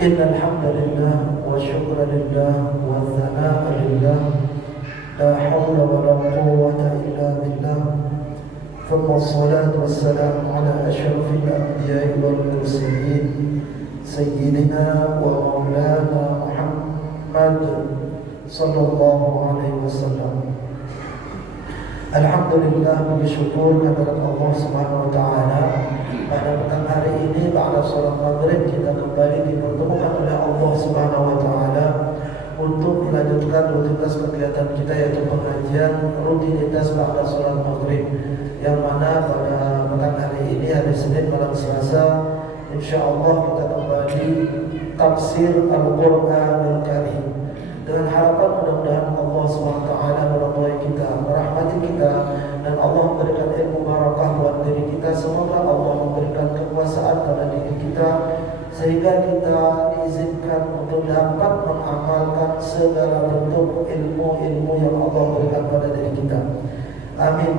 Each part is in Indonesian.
إن الحمد لله والشكر لله والثناء لله لا حول ولا قوة إلا بالله ثم الصلاة والسلام على أشرف الأنبياء والمرسلين سيدنا ومولانا محمد صلى الله عليه وسلم. Alhamdulillah, bersyukur kepada Allah Subhanahu wa taala. Pada petang hari ini pada salat maghrib kita kembali dipertemukan oleh Allah Subhanahu wa taala untuk melanjutkan rutinitas kegiatan kita, yaitu pengajian rutinitas pada salat maghrib, yang mana pada petang hari ini hari Senin malam Selasa insyaallah kita kembali tafsir Al-Qur'anul Karim. Dengan harapan mudah-mudahan Allah SWT meridhai kita, merahmati kita, dan Allah memberikan ilmu barakah buat diri kita. Semoga Allah memberikan kekuasaan pada diri kita sehingga kita diizinkan untuk dapat mengamalkan segala bentuk ilmu-ilmu yang Allah berikan pada diri kita. Amin.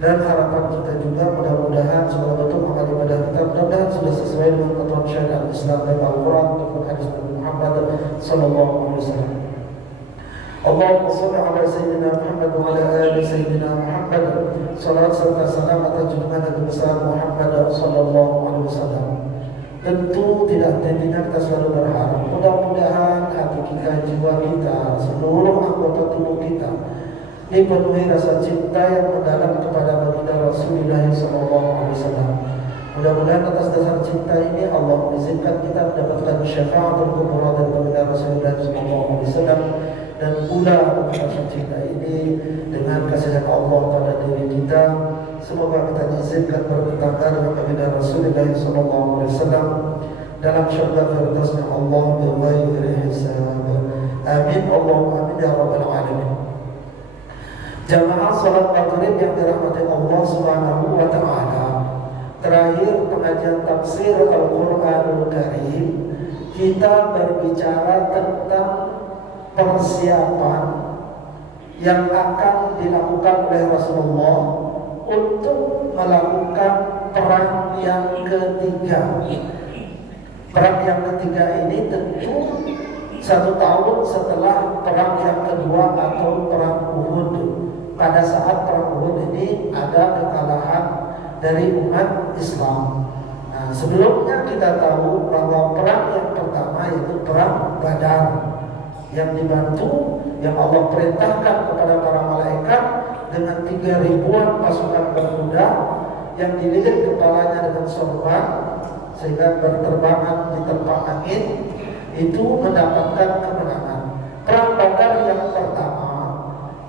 Dan harapan kita juga mudah-mudahan segala bentuk amal ibadah kita mudah-mudahan sudah sesuai dengan ketentuan syariat Islam dan Al-Quran ataupun hadis Nabi Muhammad sallallahu alaihi wasallam. Allahumma shalli ala sayyidina Muhammad wa ala ali sayyidina Muhammad. Salat serta salam atas junjungan Nabi besar Muhammad sallallahu alaihi wasallam. Tentu tidak hentinya kita selalu berharap mudah-mudahan hati kita, jiwa kita, seluruh anggota tubuh kita dipenuhi rasa cinta yang mendalam kepada baginda Rasulullah sallallahu alaihi wasallam. Mudah-mudahan atas dasar cinta ini Allah mengizinkan kita mendapatkan syafaatul kubra dari baginda Rasulullah sallallahu alaihi wasallam, dan pula dengan rasa cinta ini dengan kasih Allah pada diri kita, semoga kita diizinkan bertetangga dengan baginda Rasulullah sallallahu alaihi wasallam dalam syurga firdausnya Allah bighairi hisab. Amin Allahumma amin ya rabbal alamin. Jamaah salat maghrib yang dirahmati Allah Subhanahu wa taala, terakhir pengajian tafsir Al-Qur'anul Karim kita berbicara tentang persiapan yang akan dilakukan oleh Rasulullah untuk melakukan perang yang ketiga. Perang yang ketiga ini tentu 1 tahun setelah perang yang kedua atau perang Uhud. Pada saat perang Uhud ini ada kekalahan dari umat Islam. Nah, sebelumnya kita tahu bahwa perang yang pertama yaitu perang Badar, yang dibantu, yang Allah perintahkan kepada para malaikat dengan 3.000-an pasukan berkuda yang dililit kepalanya dengan sorban sehingga berterbangan di tempat angin, itu mendapatkan kemenangan. Perang Badar yang pertama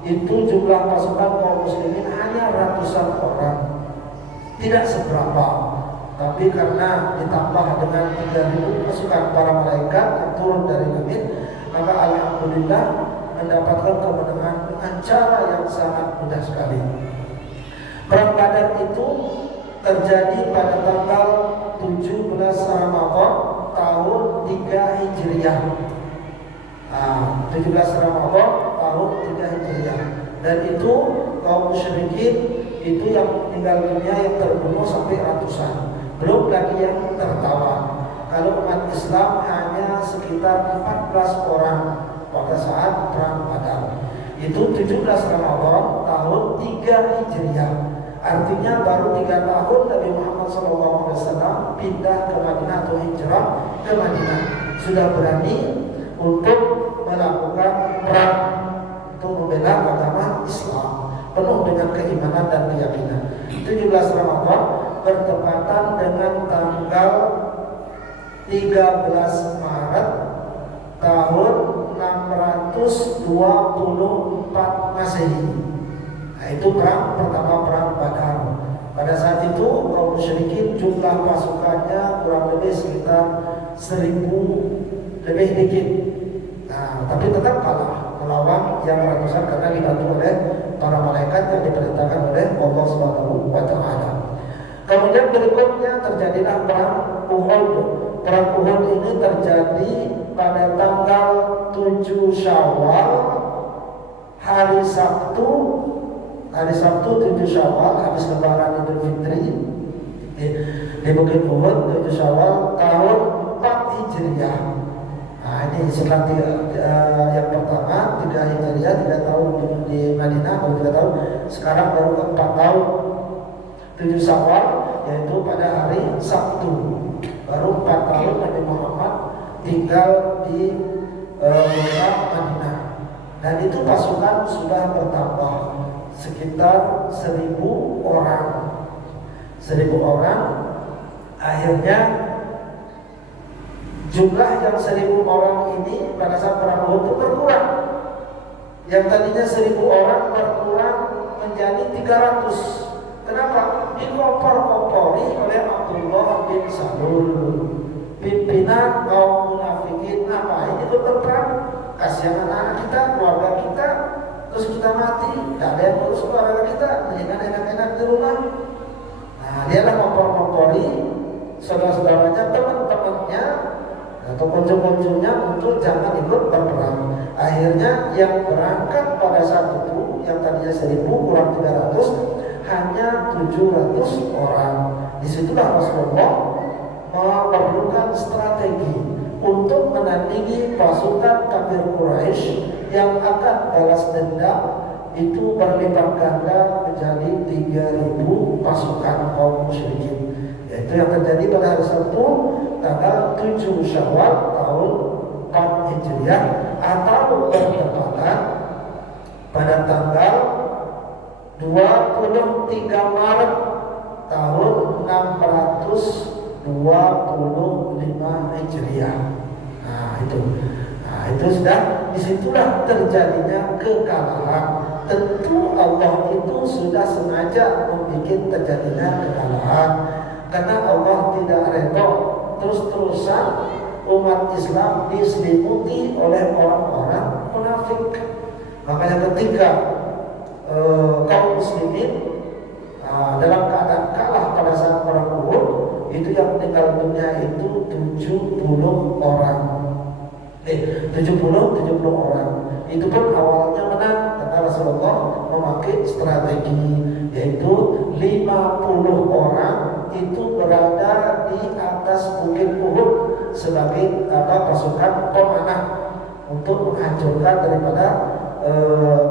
itu jumlah pasukan kaum muslimin hanya ratusan orang, tidak seberapa, tapi karena ditambah dengan 3.000 pasukan para malaikat yang turun dari langit, maka alhamdulillah mendapatkan kemenangan dengan cara yang sangat mudah sekali. Perang Badar itu terjadi pada tanggal 17 Ramadan tahun 3 Hijriah. 17 Ramadan tahun 3 Hijriah. Dan itu kaum musyrikin itu yang meninggal dunia, yang terbunuh sampai ratusan, belum lagi yang tertawan. Kalau umat Islam hanya sekitar 14 orang pada saat perang Badar. Itu 17 Ramadan tahun 3 Hijriah. Artinya baru 3 tahun Nabi Muhammad SAW pindah ke Madinah atau hijrah ke Madinah, sudah berani untuk melakukan perang untuk membela agama Islam penuh dengan keimanan dan keyakinan. 17 Ramadan bertepatan dengan tanggal 13 Maret tahun 624 Masehi. Nah, itu perang pertama, perang Badar. Pada saat itu kaum musyrikin jumlah pasukannya kurang lebih sekitar 1.000 lebih dikit. Nah, tapi tetap kalah melawan yang ratusan karena dibantu oleh para malaikat yang diperintahkan oleh Allah Subhanahu wa taala. Kemudian berikutnya terjadilah perang Uhud. Perang Uhud ini terjadi pada tanggal 7 Syawal, hari Sabtu 7 Syawal, habis lebaran Idul Fitri di Bukit Uhud, 7 Syawal tahun 4 Hijriah. Nah ini setelah yang pertama 3 Hijriah, 3 tahun di Madinah, baru 3 tahun. Sekarang baru 4 tahun 7 Syawal, yaitu pada hari Sabtu. Baru 4 tahun Nabi Muhammad tinggal di kota Madinah. Dan itu pasukan sudah bertambah sekitar 1.000 orang. 1.000 orang. Akhirnya jumlah yang 1.000 orang ini pada saat perang Uhud itu berkurang. Yang tadinya 1.000 orang berkurang menjadi 300. Kenapa? Dikompor-kompori oleh Abdullah bin Salul, pimpinan kaum munafikin. Apa ini berperang? Kasihan anak-anak kita, keluarga kita, terus kita mati, tidak ada yang urus keluarga kita, dengan enak-enak di rumah. Nah, dialah ngompor-ngompori saudara-saudaranya, teman-temannya atau kunjung-kunjungnya untuk jangan ikut berperang. Akhirnya yang berangkat pada saat itu, yang tadinya 1.000 kurang 300, hanya 700 orang. Disitulah Rasulullah memerlukan strategi untuk menandingi pasukan kafir Quraisy yang akan balas dendam, itu berlipat ganda menjadi 3.000 pasukan kaum musyrikin. Yaitu yang terjadi pada hari Sabtu tanggal 7 Syawal tahun 4 Hijriah, atau bertepatan pada tanggal 23 Maret tahun 625 Hijriah. Nah itu sudah, disitulah terjadinya kekalahan. Tentu Allah itu sudah sengaja membuat terjadinya kekalahan, karena Allah tidak redha terus-terusan umat Islam diselimuti oleh orang-orang munafik. Makanya ketika kaum muslimin dalam keadaan kalah pada saat perang Uhud, itu yang meninggal dunia itu 70 orang. 70 orang. Itu pun awalnya menang karena Rasulullah memakai strategi, yaitu 50 orang itu berada di atas bukit Uhud sebagai pasukan pemanah untuk menghancurkan daripada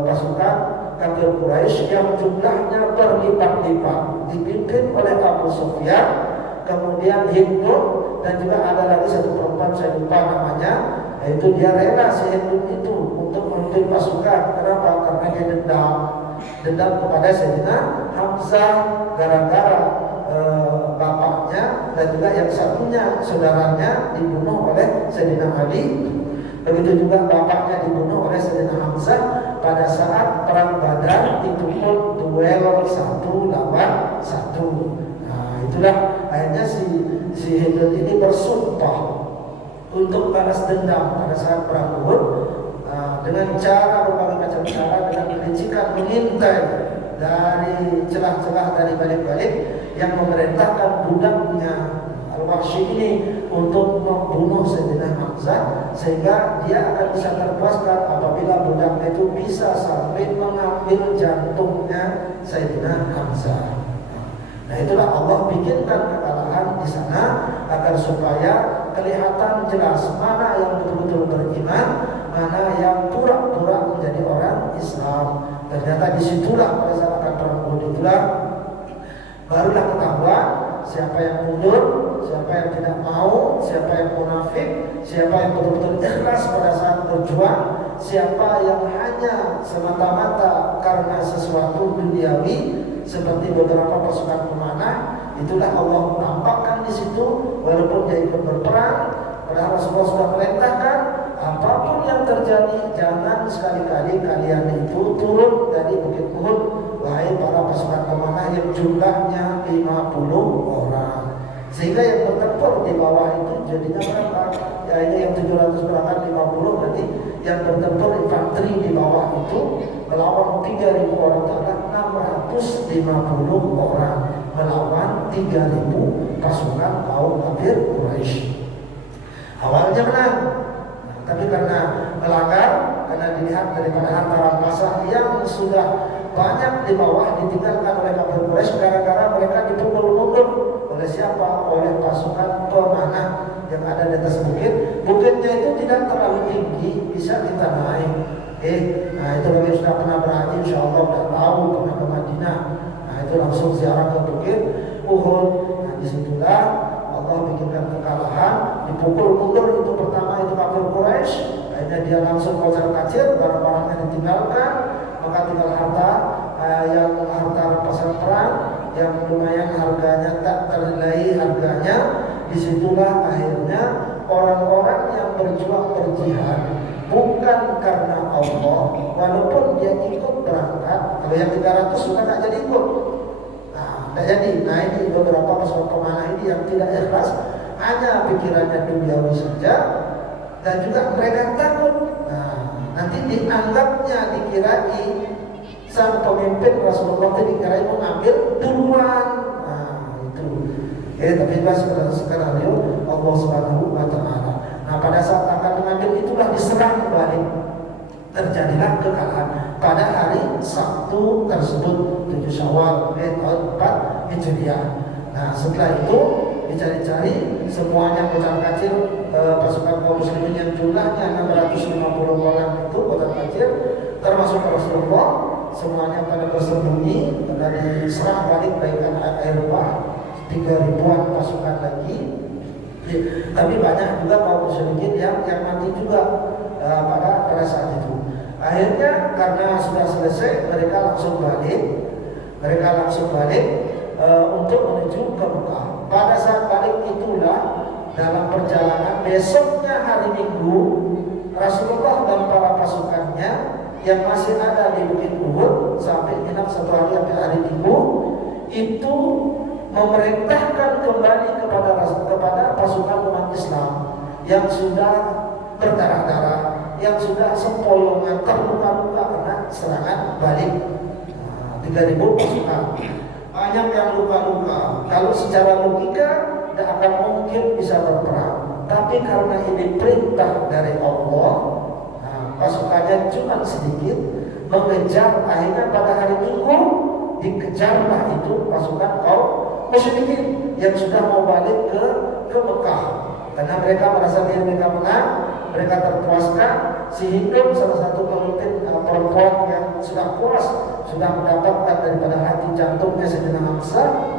pasukan kafir Quraisy yang jumlahnya berlipat-lipat, dipimpin oleh Abu Sufyan, kemudian Hindun, dan juga ada lagi satu perempuan, saya lupa namanya, yaitu dia rela si Hindun itu untuk memimpin pasukan. Kenapa? Karena dia dendam kepada Sayyidina Hamzah gara-gara bapaknya dan juga yang satunya saudaranya dibunuh oleh Sayyidina Ali. Begitu juga bapaknya dibunuh oleh Sayyidina Hamzah pada saat perang Badar, itu pun duel 1 lawan 1. Nah itulah akhirnya si Hindun ini bersumpah untuk balas dendam pada saat perang Uhud, dengan cara berbagai macam cara, dengan kelicikan mengintai dari celah-celah dari balik-balik yang memerintahkan budaknya Al-Wahsy ini untuk membunuh Sayyidina Hamzah, sehingga dia akan bisa terpuaskan apabila budaknya itu bisa sampai mengambil jantungnya Sayyidina Hamzah. Nah itulah Allah bikinkan kekalahan di sana agar supaya kelihatan jelas mana yang betul-betul beriman, mana yang pura-pura menjadi orang Islam. Ternyata disitulah pada saat akan perang Uhud itulah barulah ketahuan siapa yang mundur, siapa yang tidak mau, siapa yang munafik, siapa yang betul-betul ikhlas pada saat berjuang, siapa yang hanya semata-mata karena sesuatu duniawi seperti beberapa pasukan pemanah. Itulah Allah menampakkan di situ, walaupun dia ikut berperang, padahal Rasulullah sudah merintahkan apapun yang terjadi jangan sekali-kali kalian itu turun dari bukit Uhud, wahai para pasukan pemanah yang jumlahnya 50 orang. Sehingga yang bertempur di bawah itu jadinya berapa? Ya ini yang 700 berangkat 50, berarti yang bertempur infanteri di bawah itu melawan 3.000 orang itu adalah 650 orang melawan 3.000 pasukan kaum kafir Quraisy. Awalnya menang, tapi karena melanggar, karena dilihat daripada antara masa yang sudah banyak di bawah ditinggalkan oleh kafir Quraisy gara-gara mereka dipukul mundur oleh siapa? Oleh pasukan pemanah yang ada di atas bukit. Bukitnya itu tidak terlalu tinggi, bisa kita naik. Nah itu bagi yang sudah pernah berhaji, insya Allah sudah tahu pernah ke Madinah. Nah itu langsung ziarah ke bukit Uhud. Nah disitulah Allah bikinkan kekalahan, dipukul mundur itu pertama itu kafir Quraisy. Akhirnya dia langsung kocar kacir, barang-barangnya ditinggalkan, maka tinggal harta yang harta rampasan perang yang lumayan harganya tak ternilai harganya. Disitulah akhirnya orang-orang yang berjuang berjihad bukan karena Allah, walaupun dia ikut berangkat, kalau yang 300 sudah tak jadi ikut. Tidak jadi. Nah ini beberapa pasukan pemanah ini yang tidak ikhlas, hanya pikirannya duniawi saja, dan juga mereka takut. Nah nanti dianggapnya dikirain sang pemimpin Rasulullah itu dikirain mengambil duluan. Nah itu. Tapi jelas skenario Allah Subhanahu wa Ta'ala. Nah pada saat akan mengambil itulah diserang balik. Terjadilah kekalahan pada hari Sabtu tersebut 7 Syawal tahun 4 Hijriah. Nah setelah itu dicari-cari semuanya kocar kacir, pasukan kaum muslimin yang jumlahnya 650 orang itu kocar kacir termasuk Rasulullah, semuanya pada bersembunyi dan diserang balik baikkan Eropa 3.000-an pasukan lagi. Tapi banyak juga kaum muslimin yang mati juga pada saat itu. Akhirnya karena sudah selesai, mereka langsung balik untuk menuju ke Mekah. Pada saat balik itulah dalam perjalanan besoknya hari Minggu, Rasulullah dan para pasukannya yang masih ada di Bukit Uhud sampai menginap 1 hari sampai hari Minggu itu memerintahkan kembali kepada pasukan umat Islam yang sudah berdarah-darah, yang sudah sempoyongan, terluka-luka karena serangan balik. 3.000 pasukan, banyak yang luka-luka. Kalau secara logika tidak akan mungkin bisa berperang, tapi karena ini perintah dari Allah, pasukannya cuma sedikit mengejar. Akhirnya pada hari Minggu dikejarlah itu pasukan kaum musyrikin yang sudah mau balik ke Mekah, karena mereka merasa diri mereka menang. Mereka terpuaskan. Si Hindun, salah satu pemimpin perempuan yang sudah puas, sudah mendapatkan daripada hati jantungnya Sayyidina Hamzah,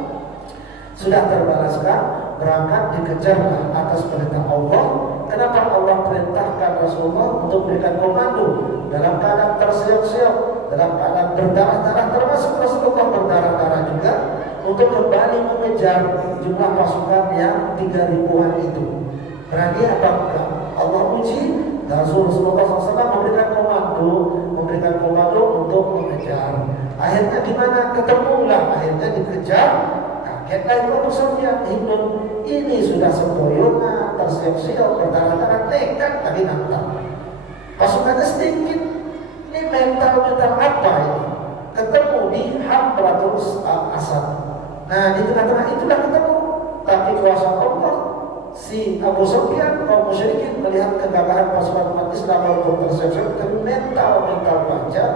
sudah terbalaskan, berangkat dikejarlah atas perintah Allah. Kenapa Allah perintahkan Rasulullah untuk berikan komando dalam keadaan terseok-seok, dalam keadaan berdarah-darah, termasuk Rasulullah berdarah-darah juga, untuk kembali mengejar jumlah pasukan yang 3.000-an itu. Berani apa enggak? Allah uji, dan Rasulullah SAW memberikan komando untuk mengejar. Akhirnya gimana? Ketemulah, akhirnya dikejar. Kagetlah itu Abu Sufyan, Hindun ini sudah sempoyongan, terseok-seok, berdarah-darah, nekat tadi nantang. Pasukannya sedikit. Ini mental apa ini? Ketemu di Hamratul Asad. Nah di tengah-tengah itulah ketemu. Tapi kuasa Allah, si Abu Sufyan, kaum musyrikin melihat kegagahan pasukan umat Islam walaupun terseok-seok, tapi mental baca,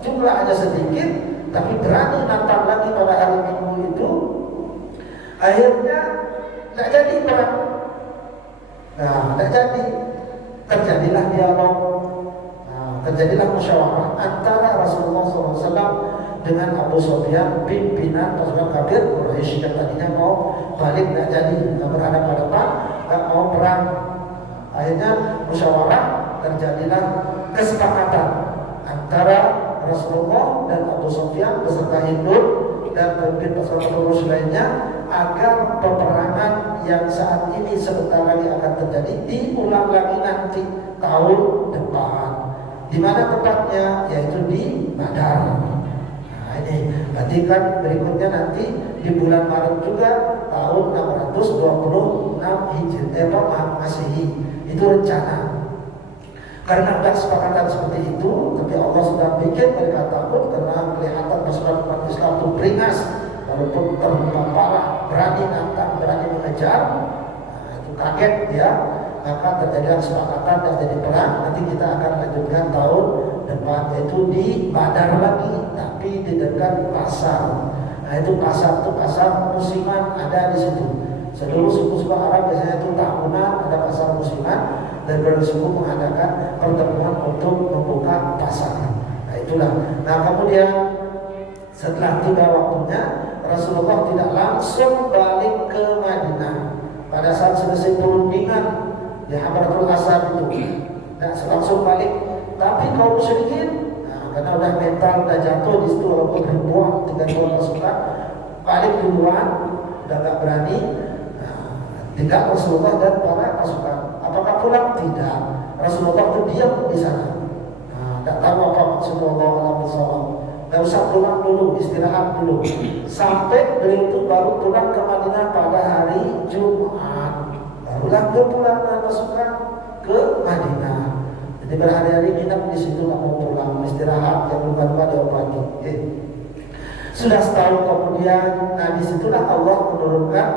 jumlah hanya sedikit, tapi berani nantang lagi pada hari Minggu itu. Akhirnya tidak jadi perang. Nah, tidak jadi. Terjadilah dialog, terjadilah musyawarah antara Rasulullah SAW dengan Abu Sufyan, pimpinan pasukan kafir Quraisy yang tadinya mau balik, tidak jadi, tidak berhadapan-hadapan, tidak mau perang. Akhirnya musyawarah, terjadilah kesepakatan antara Rasulullah dan Abu Sufyan beserta Hindun dan pemimpin pasukan Quraisy lainnya agar peperangan yang saat ini sebentar lagi akan terjadi diulang lagi nanti tahun depan. Di mana tempatnya? Yaitu di Badar. Ini berarti kan berikutnya nanti di bulan Maret juga tahun 626 Hijriah Masehi. Itu rencana. Karena ada kesepakatan seperti itu, tapi Allah sudah bikin mereka takut karena kelihatan pasukan umat Islam itu beringas, walaupun terluka parah, berani nantang, berani mengejar. Nah, itu kaget ya. Maka terjadi kesepakatan dan jadi perang. Nanti kita akan lanjutkan tahun depan, yaitu di Badar lagi, tapi di dekat pasar. Nah itu pasar musiman ada di situ. Seluruh suku-suku Arab biasanya itu tahunan ada pasar musiman dan bersuku mengadakan pertemuan untuk membuka pasar. Nah itulah. Nah kemudian setelah tiba waktunya Rasulullah tidak langsung balik ke Madinah. Pada saat selesai perundingan di Hadratul Asad itu, tidak langsung balik. Tapi kaum musyrikin, karena udah mental udah jatuh di situ walaupun ribuan 3 pasukan, balik duluan, udah gak berani. Tinggal Rasulullah dan para pasukan. Apakah pulang? Tidak. Rasulullah itu diam di sana. Tidak tahu apa maksud Allah SAW. Tidak usah pulang dulu, istirahat dulu. Sampai beliau itu baru pulang ke Madinah pada hari Jumat. Barulah dia pulang dengan pasukan ke Madinah. Jadi berhari-hari nginap di situ, nggak mau pulang, istirahat, yang luka-luka diobati. Sudah setahun kemudian, nah disitulah Allah menurunkan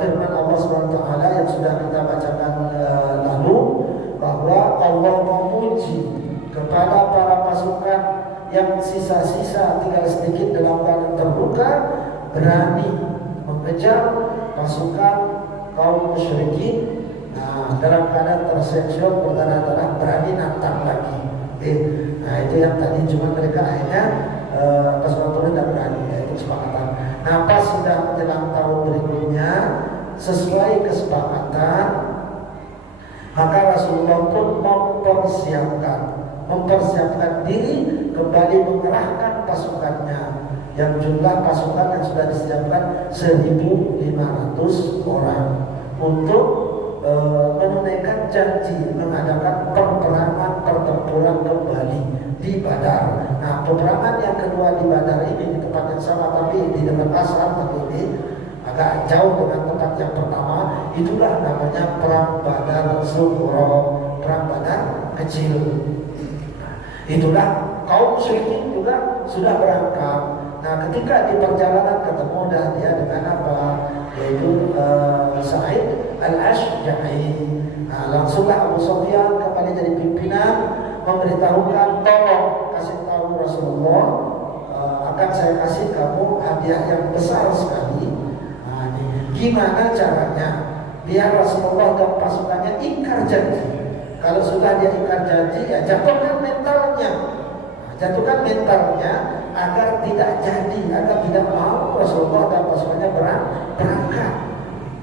firman Allah SWT yang sudah kita bacakan lalu, bahwa Allah memuji kepada para pasukan yang sisa-sisa tinggal sedikit dalam keadaan terluka, berani mengejar pasukan kaum musyrikin. Nah, dalam keadaan tersenyum berdarah-darah, berani nantang lagi. Nah itu yang tadi cuma mereka akhirnya pasukan turun tidak berani, itu kesepakatan. Nah pas sudah menjelang tahun berikutnya, sesuai kesepakatan, maka Rasulullah pun mempersiapkan diri kembali mengerahkan pasukannya, yang jumlah pasukan yang sudah disiapkan 1.500 orang untuk menunaikan janji mengadakan pertempuran kembali di Badar. Nah peperangan yang kedua di Badar ini di tempat yang sama tapi di dekat Asram, tapi ini agak jauh dengan tempat yang pertama. Itulah namanya perang Badar Sughra, perang Badar kecil. Itulah kaum musyrikin juga sudah berangkat. Nah ketika di perjalanan ketemu dah dia dengan apa, yaitu Sa'id Al-Ashja'i. Nah langsunglah Abu Sufyan kembali jadi pimpinan, memberitahukan, tolong kasih tahu Rasulullah, akan saya kasih kamu hadiah yang besar sekali. Nah, gimana caranya biar Rasulullah dan pasukannya ingkar janji? Kalau sudah dia ingkar janji, ya jatuhkan mentalnya. Jatuhkan mentalnya agar tidak jadi, agar tidak mau Rasulullah dan pasukannya berangkat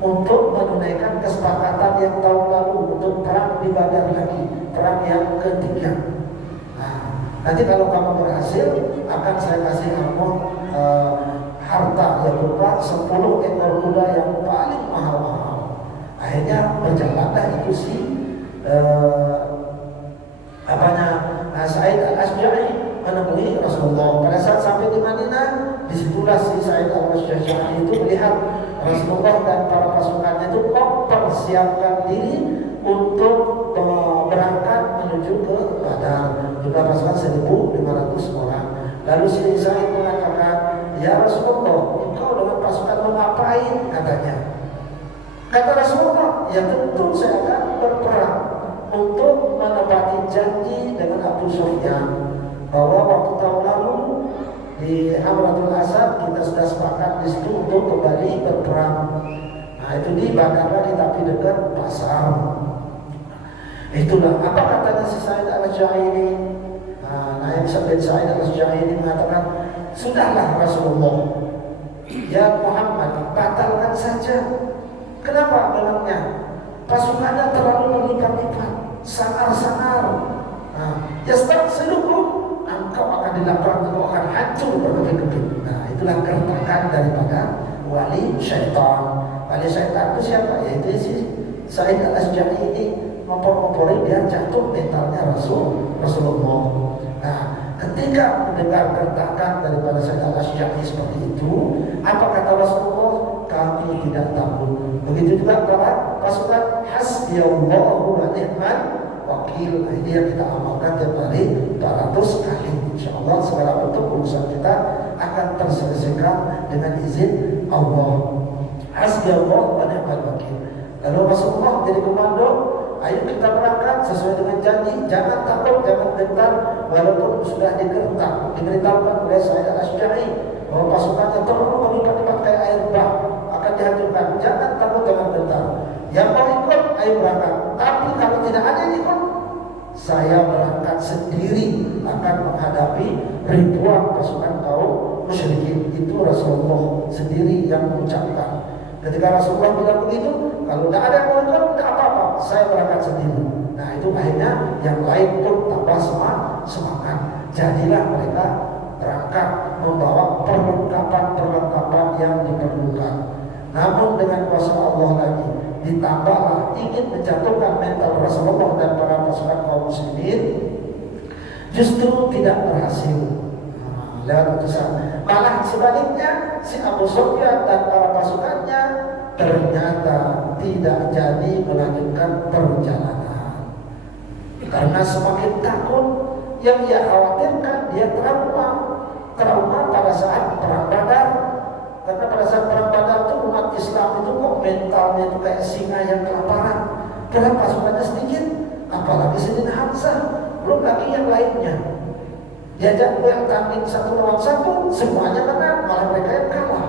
untuk menunaikan kesepakatan yang tahun lalu untuk perang di Badar lagi, perang yang ketiga. Nah, nanti kalau kamu berhasil, akan saya kasih kamu harta yang berupa 10 ekor kuda yang paling mahal-mahal. Akhirnya berjalanlah itu si Sa'id Al-Ashja'i menemui Rasulullah. Pada saat sampai di Madinah, disitulah si Sa'id Al-Ashja'i itu melihat Rasulullah dan para pasukannya itu mempersiapkan diri untuk berangkat menuju ke Badar. Jumlah pasukan 1.500 orang. Lalu si Sa'id mengatakan, ya Rasulullah, engkau dengan pasukan mau ngapain? Katanya. Kata Rasulullah, ya tentu saya akan berperang untuk menepati janji dengan Abu Sufyan, bahwa waktu tahun lalu di Hadratul Asad kita sudah sepakat di situ untuk kembali berperang. Nah itu di Badar lagi tapi dekat pasar. Itulah apa katanya si Sa'id Al-Ashja'i ini. Nah yang bin Sa'id Al-Ashja'i ini mengatakan, sudahlah Rasulullah, ya Muhammad, batalkan saja. Kenapa memangnya? Pasukannya terlalu berlipat-lipat, sangar-sangar. Yastaghfirukum, engkau akan dilaporkan, engkau akan hancur berkeping-keping. Nah itulah kertakan daripada wali syaitan. Wali syaitan itu siapa? Yaitu si Sa'id Al-Ashja'i ini ngompor-ngompori biar jatuh mentalnya Rasulullah. Nah ketika mendengar kertakan daripada Sa'id Al-Ashja'i seperti itu, apa kata Rasulullah? Kami tidak takut. Begitu juga para pasukan, hasbiyallahu wa ni'mal wakil. Nah, ini yang kita amalkan tiap hari 200 kali. InsyaAllah segala bentuk urusan kita akan terselesaikan dengan izin Allah. Hasbiyallahu wa ni'mal wakil. Lalu Rasulullah jadi komando, ayo kita berangkat sesuai dengan janji. Jangan takut, jangan gentar, walaupun sudah diberitahukan oleh Sa'id Al-Ashja'i. bahwa pasukannya terlalu berlipat-lipat kayak air bah akan dihancurkan. Jangan takut, jangan gentar. Yang mau ikut, ayo berangkat. Tapi kalau tidak ada yang ikut, saya berangkat sendiri akan menghadapi ribuan pasukan kaum musyrikin. Itu Rasulullah sendiri yang mengucapkan. Ketika Rasulullah bilang begitu, kalau tidak ada yang mau ikut, tidak apa-apa, saya berangkat sendiri. Nah itu akhirnya yang lain pun tambah semangat. Jadilah mereka berangkat membawa perlengkapan yang diperlukan. Namun dengan kuasa Allah lagi, ditambahlah ingin menjatuhkan mental Rasulullah dan para pasukan kaum muslimin, justru tidak berhasil. Lewat utusan. Malah sebaliknya, si Abu Sufyan dan para pasukannya ternyata tidak jadi melanjutkan perjalanan karena semakin takut. Yang dia khawatirkan, dia trauma pada saat perang Badar. Karena pada saat perang Badar itu umat Islam itu kok mentalnya itu kayak singa yang kelaparan. Karena pasukannya sedikit, apalagi Sayyidina Hamzah, belum lagi yang lainnya. Diajak duel tanding 1 lawan 1, semuanya menang, malah mereka yang kalah.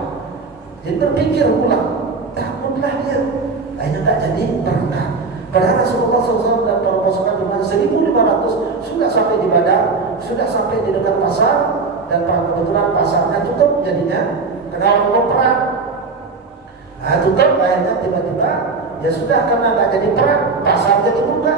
Jadi berpikir ulang, takutlah dia, akhirnya nggak jadi berangkat. Padahal Rasulullah SAW dan para pasukan dengan 1.500 sudah sampai di Badar, sudah sampai di dekat pasar, dan kebetulan pasarnya tutup jadinya karena mau perang. Nah, tutup, akhirnya tiba-tiba ya sudah, karena nggak jadi perang, pasar jadi buka.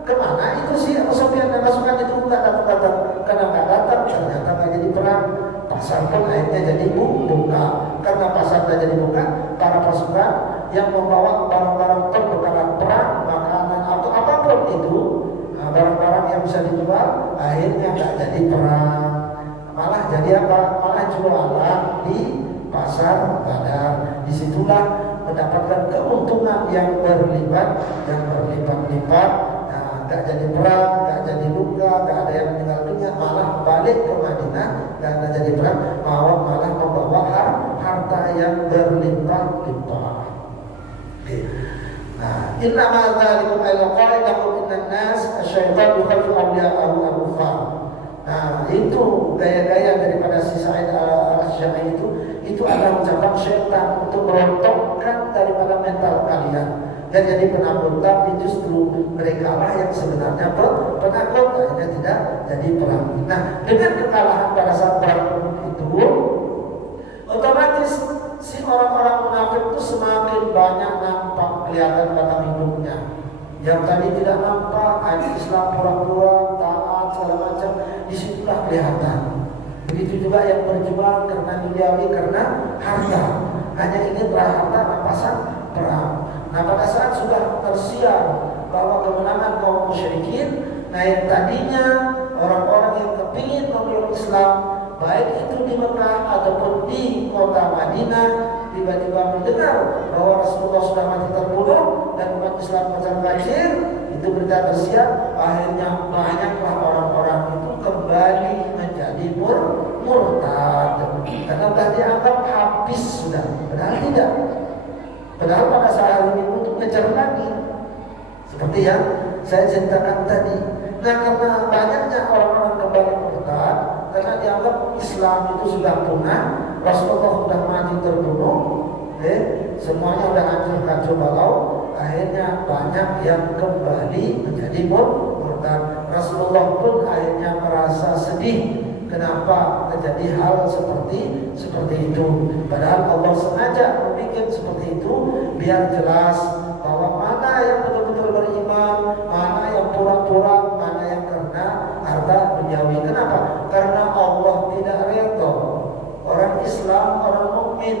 Kemana itu sih Abu Sufyan dan pasukan itu nggak datang, karena nggak datang, ternyata nggak jadi perang. Pasar pun akhirnya jadi buka. Karena pasar nggak jadi buka, para pasukan yang membawa barang-barang perbekalan perang, makanan atau apapun itu, barang-barang yang bisa dijual, akhirnya nggak jadi perang. Malah jadi apa? Malah jualan di pasar Badar. Disitulah mendapatkan keuntungan yang berlipat-lipat. Gak jadi perang, gak jadi luka, gak ada yang meninggal dunia, malah balik ke Madinah, gak ada jadi perang, malah membawa harta yang berlimpah-limpah. Nah, inna ma dzalikum al-qaidakum innan nas asy-syaitan yukhaffu awliya'ahu al-kuffar. Nah, itu gaya-gaya daripada si Sa'id al-Asy'ari itu adalah ucapan syaitan untuk merontokkan daripada mental kalian. Dan jadi penakut, tapi justru mereka lah yang sebenarnya penakut, akhirnya tidak jadi perang. Nah, dengan kekalahan pada saat perang itu, otomatis si orang-orang munafik itu semakin banyak nampak, kelihatan batang hidungnya. Yang tadi tidak nampak, Islam pura-pura, taat, segala macam, disitulah kelihatan. Begitu juga yang berjuang karena duniawi, karena harta, hanya ingin meraih harta rampasan perang. Nah, pada saat sudah tersiar bahwa kemenangan kaum musyrikin, nah yang tadinya orang-orang yang kepingin memeluk Islam, baik itu di Mekah ataupun di kota Madinah, tiba-tiba mendengar bahwa Rasulullah sudah mati terbunuh dan umat Islam kocar-kacir, itu berita tersiar, akhirnya banyaklah orang-orang itu kembali menjadi murtad karena sudah dianggap habis sudah, padahal tidak. Padahal pada saat ini untuk ngejar lagi, seperti yang saya ceritakan tadi. Nah, karena banyaknya orang-orang kembali murtad, karena dianggap Islam itu sudah punah, Rasulullah sudah mati terbunuh, semuanya sudah hancur kacau balau, akhirnya banyak yang kembali menjadi murtad. Rasulullah pun akhirnya merasa sedih. Kenapa terjadi hal seperti itu? Padahal Allah sengaja membuat seperti itu biar jelas bahwa mana yang betul-betul beriman, mana yang pura-pura, mana yang karena harta duniawi. Kenapa? Karena Allah tidak redha orang Islam, orang mukmin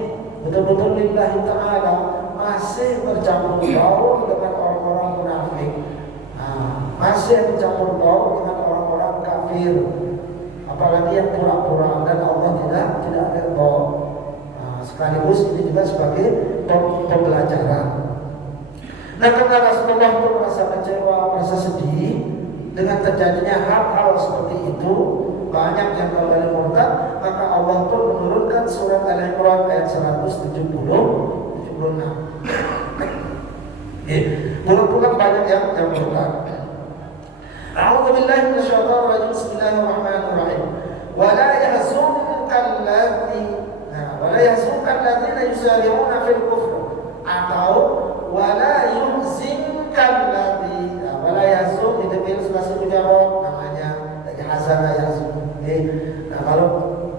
betul-betul lillahi ta'ala masih bercampur baur dengan orang-orang munafik, masih bercampur baur dengan orang-orang kafir, apalagi yang pura-pura, dan Allah tidak redha. Sekaligus ini juga sebagai pembelajaran. Nah, karena Rasulullah itu merasa kecewa, merasa sedih dengan terjadinya hal-hal seperti itu, banyak yang kembali murtad, maka Allah pun menurunkan surat Al-Imran ayat 176. Pulang-pulang banyak yang murtad. A'udzubillahi minasyaitonir rajim. Bismillahirrahmanirrahim. Wa la yahzunka allazi wala yahzunka alladziina yusari'una fil kufr, atau wala yuhzinka alladziina, wala yahzun itu fi'il sulasi mujarrad namanya dari hazana yahzun. Nah kalau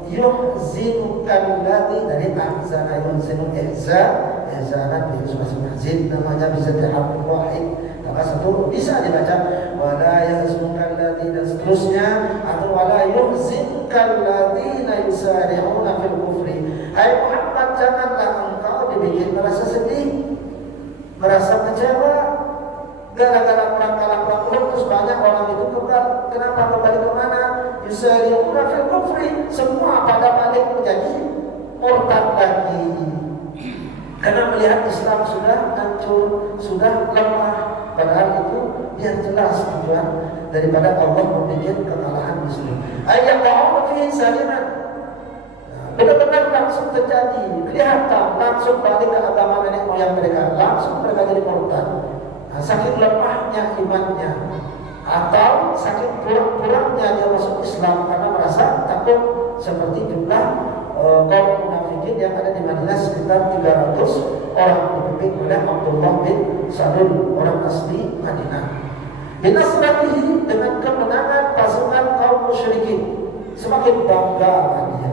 yuhzinuka alladziina dari ahzana yuhzinu ihzanan fi'il sulasi mahzin namanya bisa diharfu wahid. Maka satu bisa dibaca wala yahzunka alladziina dan seterusnya, atau wala yuhzinka alladziina yusari'una fil kufri. Hai Muhammad, janganlah engkau dibikin merasa sedih, merasa kecewa gara-gara perang kalah perang Uhud terus banyak orang itu kenapa kembali kemana? Yusari'una fil kufri, semua pada balik menjadi murtad lagi. Karena melihat Islam sudah hancur, sudah lemah. Padahal itu biar jelas tujuan daripada Allah membuat kekalahan Muslim. Ayat ta'ala fihi saliman. Benar-benar langsung terjadi, kelihatan langsung balik ke agama nenek moyang mereka, langsung mereka jadi murtad. Nah, saking lemahnya imannya, atau saking kurang-kurangnya dia masuk Islam karena merasa takut, seperti jumlah kaum munafikin yang ada di Madinah sekitar 300 orang dipimpin oleh Abdullah bin Salul, orang asli Madinah. Binasratihi, dengan kemenangan pasukan kaum musyrikin, semakin bangga dia.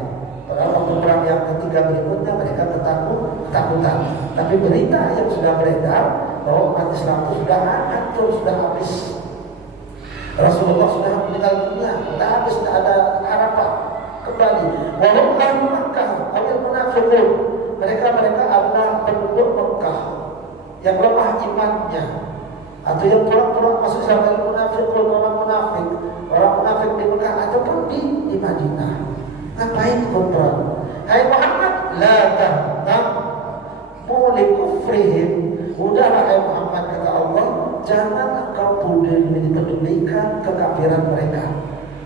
Padahal waktu perang yang ketiga berikutnya mereka ketakutan. Tapi berita yang sudah beredar bahwa umat Islam itu sudah hancur, sudah habis. Rasulullah sudah meninggal dunia, sudah habis, tidak ada harapan kembali. Wahum ahli Makkah, ahli munafiqun, mereka adalah penduduk Mekah yang lemah imannya, atau yang pura-pura masuk Islam, munafiqun, orang munafik di Mekah ataupun di Madinah. Ngapain berperang? Hai Muhammad, la tahtam muli kufrihim. Udahlah hai Muhammad, kata Allah, jangan kau pedulikan kekafiran mereka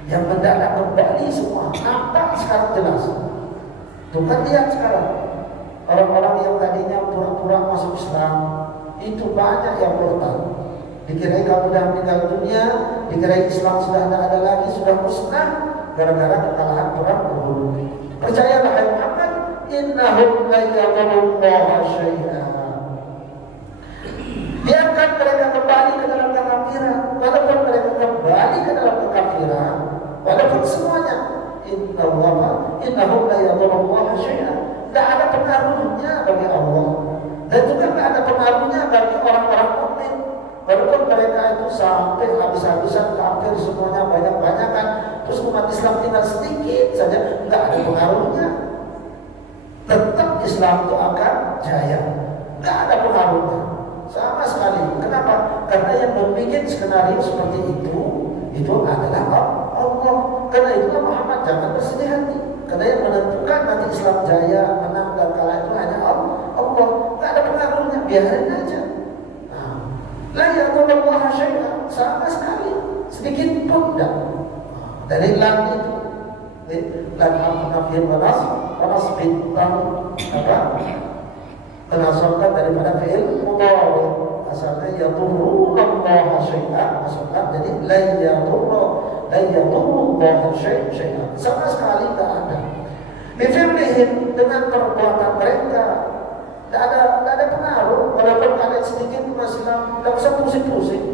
yang mendadak kembali semua. Nampak sekarang jelas. Tuh kan lihat sekarang orang-orang yang tadinya pura-pura masuk Islam itu banyak yang murtad. Dikira kalau sudah meninggal dunia, dikira Islam sudah tidak ada lagi, sudah musnah gara-gara kekalahan perang Uhud. Percayalah hai Muhammad, innahum la yadurrullaha syai'an. Biarkan mereka kembali ke dalam kekafiran, walaupun mereka kembali ke dalam kekafiran, walaupun semuanya innahum la yadurrullaha syai'an, tidak ada pengaruhnya bagi Allah, dan juga tidak ada pengaruhnya bagi orang-orang mukmin. Walaupun mereka itu sampai habis-habisan kafir semuanya banyak-banyakan, terus umat Islam tinggal sedikit saja, nggak ada pengaruhnya. Tetap Islam itu akan jaya, nggak ada pengaruhnya sama sekali. Kenapa? Karena yang membuat skenario seperti itu adalah Allah. Karena itulah Muhammad jangan bersedih hati. Karena yang menentukan nanti Islam jaya, menang dan kalah itu hanya Allah. Nggak ada pengaruhnya, biarin aja. La yadurrullaha syai'an, sama sekali, sedikit pun tidak. Dari lam itu, lam al-munafir wanas bintang apa? Menasabkan daripada fi'il mudhari, asalnya yadurrullaha syai'an, maksudnya jadi la yadurrullaha syai'an, sama sekali tidak ada. Bifirlihim, dengan perbuatan mereka, tidak ada pengaruh. Walaupun kalian sedikit masih tidak usah pusing-pusing.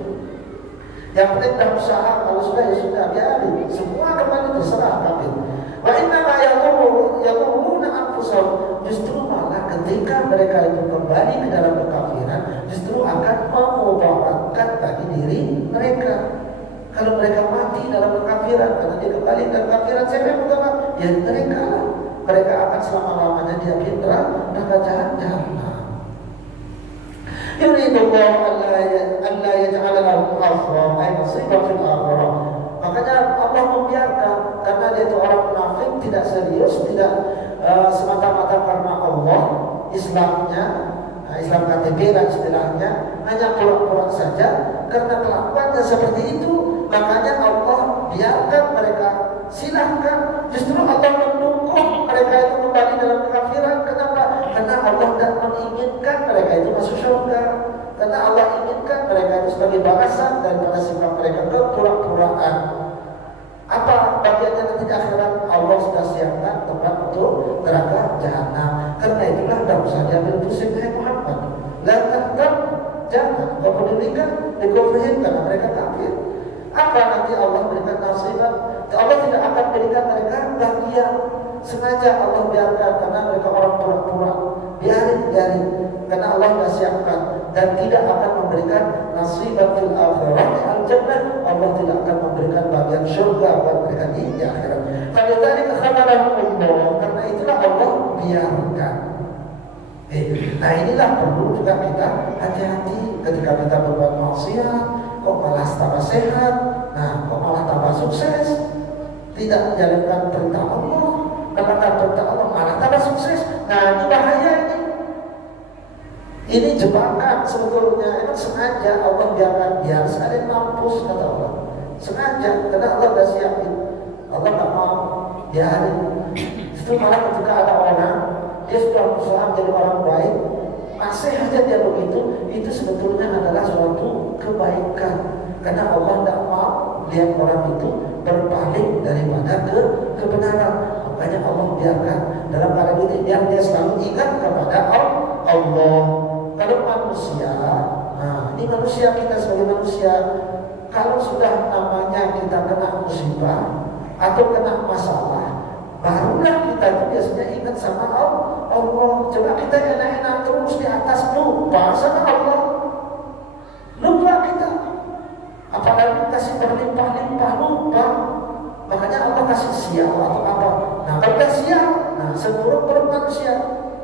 Yang penting dah usaha. Kalau sudah ya sudah, biarin. Semua kembali terserah kafir. Wa inna ma yadurruna anfusahum, justru malah ketika mereka itu kembali ke dalam kekafiran, justru akan memudaratkan bagi diri mereka. Kalau mereka mati dalam kekafiran, karena dia kembali dalam kekafiran, siapa yang mudarat? Ya mereka lah. Mereka akan selama-lamanya dia neraka jahanam. Yuridullah alla yaj'ala lahum akhirah, ay nasibah fil akhirah. Makanya Allah membiarkan, karena dia itu orang munafik, tidak serius, tidak semata-mata karena Allah, Islamnya, Islam KTP lah istilahnya, hanya pura-pura saja. Karena kelakuannya seperti itu, makanya Allah biarkan mereka. Silahkan, justru Allah mendukung mereka itu kembali dalam kekafiran. Kenapa? Karena Allah tidak menginginkan mereka itu masuk surga. Karena Allah inginkan mereka itu sebagai balasan daripada sifat mereka kepura-puraan. Apa bagiannya nanti di akhirat? Allah sudah siapkan tempat untuk neraka jahanam. Karena itulah tidak usah diambil pusing, hai Muhammad. La tahzan, jangan kau pedulikan dikufrihin karena mereka kafir. Apa nanti Allah berikan nasibat? Allah tidak akan berikan mereka bagian. Sengaja Allah biarkan karena mereka orang pura-pura. Biarin, karena Allah sudah siapkan dan tidak akan memberikan nasibat fil akhirah al-jannah. Allah tidak akan memberikan bagian surga buat mereka di akhirat. Kalau tadi kekhadaran Allah, karena itulah Allah biarkan. Nah inilah perlu juga kita hati-hati ketika kita berbuat maksiat. Kok malah tambah sehat? Nah, kok malah tambah sukses? Tidak menjalankan perintah Allah, melanggar perintah Allah, malah tambah sukses. Nah, ini bahaya ini. Ini jebakan sebetulnya. Emang sengaja Allah biarkan biar sekalian mampus, kata Allah. Sengaja, karena Allah sudah siapin. Allah tak mau biarin. Itu malah ketika ada orang dia sudah berusaha menjadi orang baik, masih aja dia begitu, itu sebetulnya adalah suatu kebaikan. Karena Allah tidak mau lihat orang itu berbalik daripada kebenaran. Makanya Allah biarkan dalam keadaan ini biar dia selalu ingat kepada Allah. Kalau manusia, nah ini manusia, kita sebagai manusia, kalau sudah namanya kita kena musibah atau kena masalah, barulah kita itu biasanya ingat sama Allah. Coba kita enak-enak terus di atas, lupa sama Allah, lupa kita. Apalagi kasih berlimpah-limpah, lupa. Makanya Allah kasih sial atau apa. Nah kalau sial, nah seburuk-buruk manusia,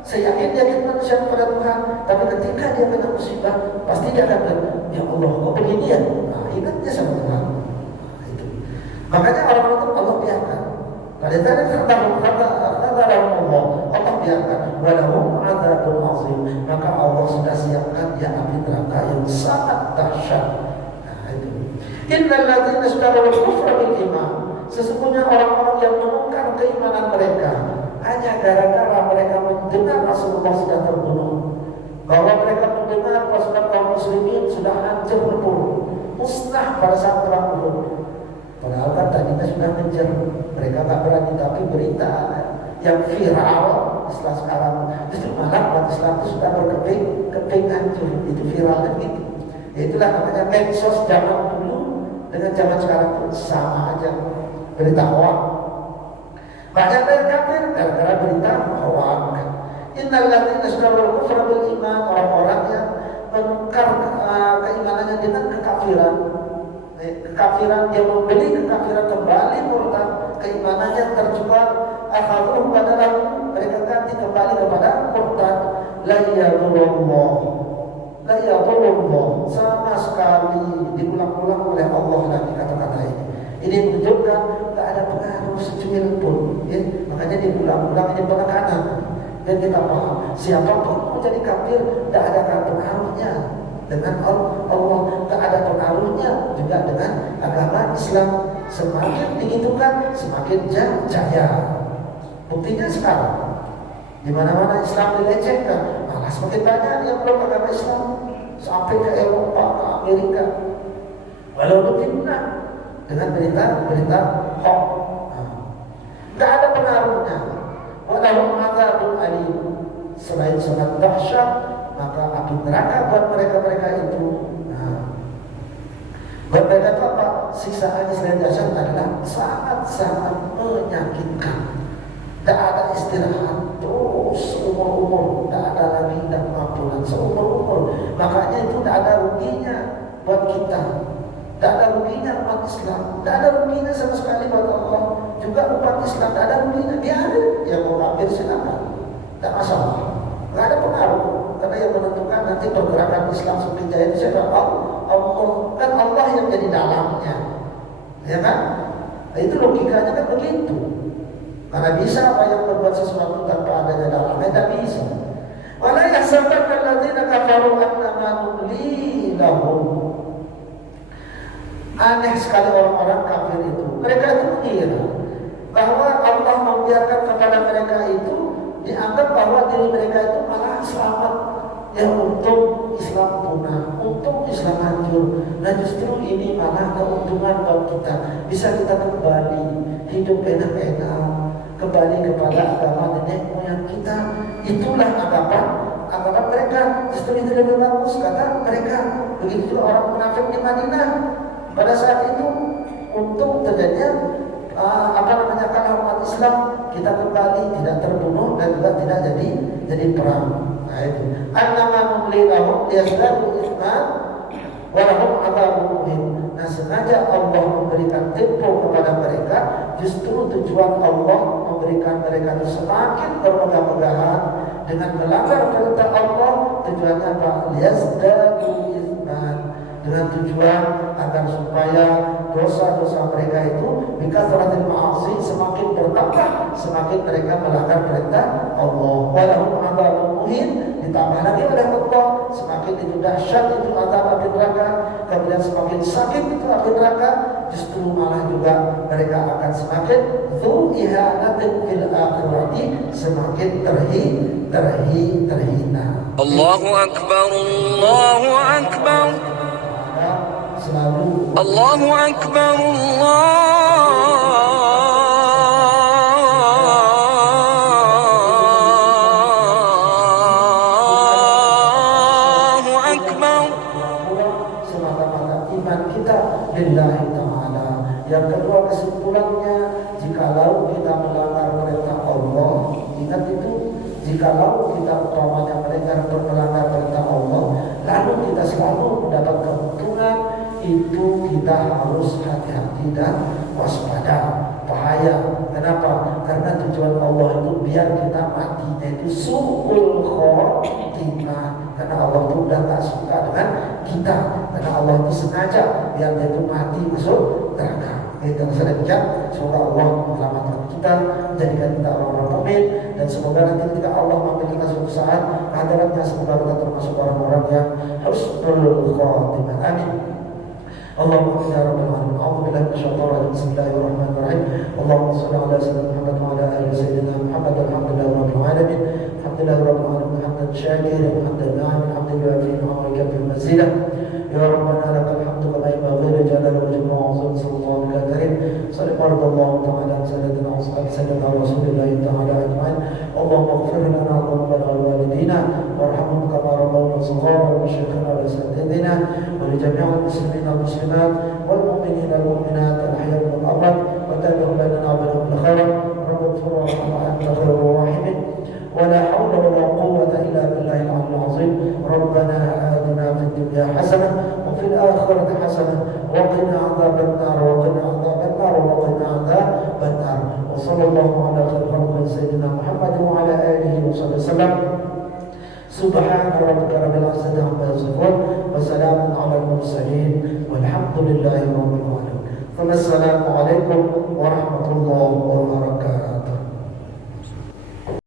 saya yakin manusia kepada Tuhan, tapi ketika dia kena musibah, pasti dia akan bilang, ya Allah, kok begini ya? Nah ingatnya sama Tuhan. Nah, itu. Makanya orang-orang itu Allah biarkan. Pada tadi kata Allah biarkan, walahum adzabun azim. Maka Allah sudah siapkan dia api neraka yang sangat dahsyat. Nah itu. Innal ladzina ishtaraw al-kufra bil iman. Sesungguhnya orang-orang yang menukar keimanan mereka hanya gara-gara mereka mendengar Rasulullah sudah terbunuh, bahwa mereka mendengar pasukan kaum muslimin sudah hancur lebur, musnah pada saat perang Uhud. Padahal kan tadinya sudah kejar, mereka tak berani, tapi berita yang viral setelah sekarang justru malah umat Islam itu sudah berkeping hancur, itu viralnya gitu. Itulah namanya medsos zaman dulu dengan zaman sekarang pun sama aja, berita hoax. Banyak dari kafir gara-gara berita hoax. Innal ladzina ishtaraw al-kufra bil iman, orang-orang yang menukar keimanannya dengan kekafiran. Kekafiran, dia membeli kekafiran kembali murtad, keimanannya terjual, akhadhuhu badalahu, mereka ganti kembali kepada murtad. La yadurullah, sama sekali diulang-ulang oleh Allah dalam kata-kata ini. Ini menunjukkan tak ada pengaruh secuil pun, ya? Makanya diulang-ulang, ini penekanan. Dan kita paham, siapapun mau jadi kafir, tak ada pengaruhnya dengan Allah, tak ada pengaruhnya juga dengan agama Islam. Semakin digitukan, semakin jaya. Buktinya sekarang, di mana-mana Islam dilecehkan, malah semakin banyak yang belum agama Islam, sampai ke Eropa, ke Amerika. Walau fitnah dengan berita hoax, tak ada pengaruhnya. Walahum adzabun alim, selain sangat dahsyat, maka api neraka buat mereka itu. Buat mereka itu apa? Siksaannya selain dahsyat adalah sangat-sangat menyakitkan. Tidak ada istirahat terus seumur-umur, tidak ada lagi pengampunan seumur-umur. Makanya itu tidak ada ruginya buat kita, tidak ada ruginya umat Islam, tidak ada ruginya sama sekali buat Allah. Juga umat Islam tidak ada ruginya, biarin yang mau kafir silakan, tidak masalah, tidak ada pengaruh. Karena yang menentukan nanti pergerakan Islam semakin jaya itu siapa? Allah, kan Allah yang jadi dalamnya, ya kan? Nah, itu logikanya kan begitu. Karena bisa apa yang berbuat sesuatu tanpa adanya dalamnya, tidak bisa. Wala yahsabanna alladzina kafaru annama numli lahum. Aneh sekali orang-orang kafir itu. Mereka itu mengira bahwa Allah membiarkan kepada mereka itu, dianggap bahwa diri mereka itu malah selamat. Ya, untuk Islam Islam punah, untung Islam hancur. Nah justru ini malah keuntungan buat kita. Bisa kita kembali hidup enak-enak, kembali kepada agama nenek moyang kita. Itulah anggapan mereka. Justru itu lebih bagus kata mereka. Begitu orang munafik di Madinah pada saat itu. Untung terjadinya kalau umat Islam kita kembali tidak terbunuh dan juga tidak jadi perang. Nah itu. Annama numli lahum liyazdadu itsman wa lahum adzabun muhin. Nah sengaja Allah memberikan tempo kepada mereka, justru tujuan Allah memberikan mereka itu semakin bermegah-megahan dengan melanggar perintah Allah. Tujuannya apa? Liyazdadu itsman, dengan tujuan agar supaya dosa-dosa mereka itu bikasratil ma'asi semakin bertambah, semakin mereka melanggar perintah Allah. Walahum adzabun muhin, ditambah lagi oleh Allah, semakin itu dahsyat itu azab api neraka, kemudian semakin sakit itu api neraka, justru malah juga mereka akan semakin dzu ihanatin fil akhirati, semakin terhina. Allahu akbar, Allahu akbar. Selalu Allahu akbar, Allahu akbar. semata-mata iman kita lillahi ta'ala. Yang kedua kesimpulannya, jikalau kita melanggar perintah Allah, ingat itu, jikalau kita umpamanya melanggar perintah Allah, lalu kita selalu mendapat keuntungan, itu kita harus hati-hati dan waspada. Bahaya. Kenapa? Karena tujuan Allah itu biar kita matinya itu su'ul khotimah. Karena Allah itu udah tak suka dengan kita. Karena Allah itu sengaja biar dia itu mati masuk neraka. Kita sedemikian, semoga Allah menyelamatkan kita, jadikan kita orang-orang mukmin, dan semoga nanti ketika Allah mengambil kita suatu saat hadiratnya, semoga kita termasuk orang-orang yang husnul khotimah. Amin. اللهم صل على محمد أعوذ بالله من الشيطان الرجيم بسم الله الرحمن الرحيم اللهم صل على سيدنا محمد وعلى آل سيدنا محمد الحمد لله رب العالمين الحمد لله رب العالمين حمدا شاكرا حمدا ناعما حمدا يوافي نعمه ويكفي مزيدا يا ربنا لك الحمد كما ينبغي لجلال وجهك وعظيم صلى الله عليه الكريم صل وارض الله تعالى عن سيدنا واصحاب سيدنا رسول الله تعالى اجمعين اللهم اغفر لنا ذنوبنا ولوالدينا وارحمهم كما ربونا صغارا وشيخنا واساتذتنا ولجميع المسلمين والمسلمات والمؤمنين والمؤمنات الاحياء والاموات وتابع بيننا وبينهم بالخير رب اغفر وارحم وانت خير الراحمين ولا حول ولا قوة إلا بالله العلي العظيم ربنا آتنا في الدنيا حسنة وفي الآخرة حسنة وقنا عذاب النار وقنا عذاب النار وقنا عذاب النار وصلى الله على خير خلق سيدنا محمد وعلى آله وصحبه وسلم سبحان ربك رب العزة عما يصفون وسلام على المرسلين والحمد لله رب العالمين. ثم السلام عليكم ورحمة الله وبركاته.